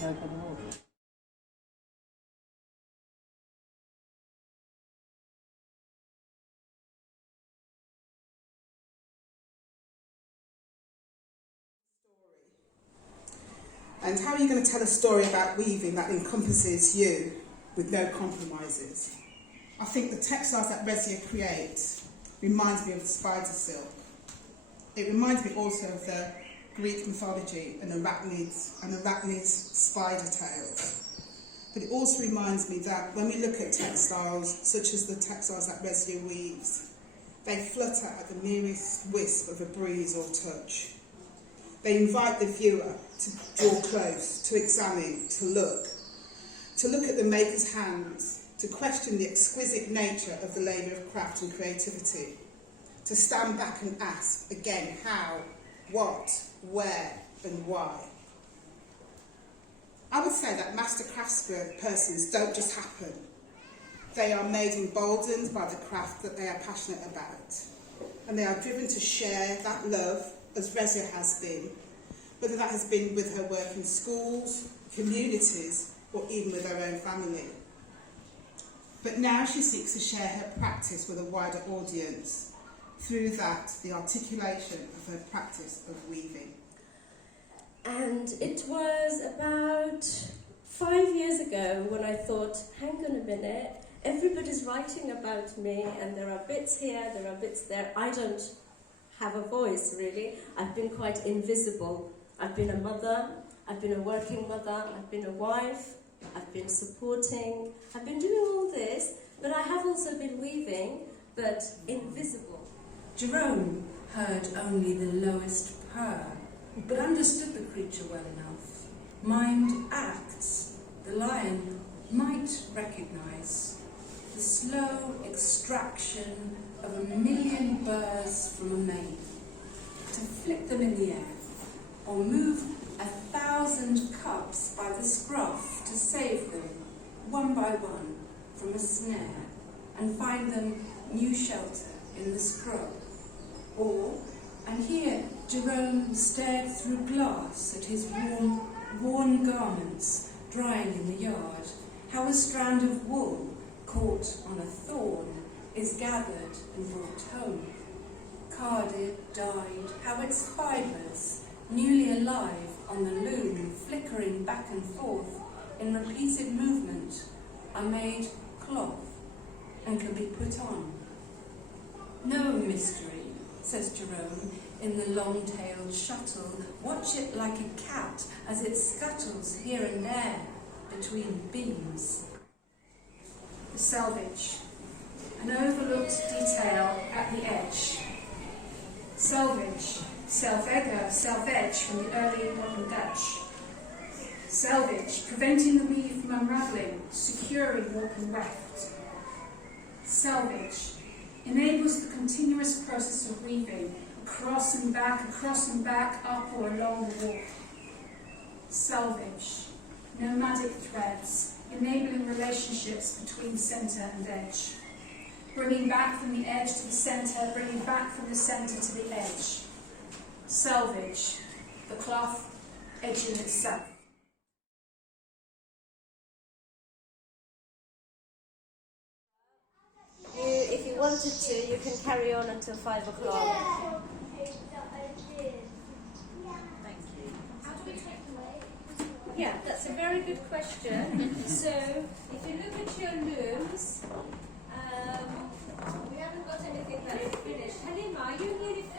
And how are you going to tell a story about weaving that encompasses you with no compromises? I think the textiles that Resia creates reminds me of spider silk. It reminds me also of the Greek mythology and arachnids' spider tails. But it also reminds me that when we look at textiles, such as the textiles that Resia weaves, they flutter at the merest wisp of a breeze or touch. They invite the viewer to draw close, to examine, to look at the maker's hands, to question the exquisite nature of the labour of craft and creativity, to stand back and ask again how, what, where and why. I would say that master craftspersons don't just happen. They are made emboldened by the craft that they are passionate about, and they are driven to share that love, as Resia has been, whether that has been with her work in schools, communities, or even with her own family. But now she seeks to share her practice with a wider audience, through that, the articulation of her practice of weaving. And it was about 5 years ago when I thought, hang on a minute, everybody's writing about me, and there are bits here, there are bits there. I don't have a voice, really. I've been quite invisible. I've been a mother, I've been a working mother, I've been a wife, I've been supporting, I've been doing all this, but I have also been weaving, but invisible. Jerome heard only the lowest purr, but understood the creature well enough. Mimed acts the lion might recognise, the slow extraction of 1,000,000 burrs from a mane, to flick them in the air, or move 1,000 cups by the scruff to save them, one by one, from a snare, and find them new shelter in the scrub. Or, and here Jerome stared through glass at his worn garments drying in the yard, how a strand of wool caught on a thorn is gathered and brought home, carded, dyed, how its fibres, newly alive on the loom, flickering back and forth in repeated movement, are made cloth and can be put on. No mystery, says Jerome, in the long-tailed shuttle. Watch it like a cat as it scuttles here and there between beams. The selvage, an overlooked detail at the edge. Selvage, self-egger, self-edge from the early modern Dutch. Selvage, preventing the weave from unravelling, securing warp and weft. Selvage, enables the continuous process of weaving, across and back, up or along the warp. Selvage, nomadic threads, enabling relationships between centre and edge. Bringing back from the edge to the centre, bringing back from the centre to the edge. Selvage, the cloth edging itself. If you wanted to, you can carry on until 5 o'clock. Thank you. How do we take them away? Yeah, that's a very good question. So, if you look at your looms, we haven't got anything that is finished. Halima, are you nearly finished?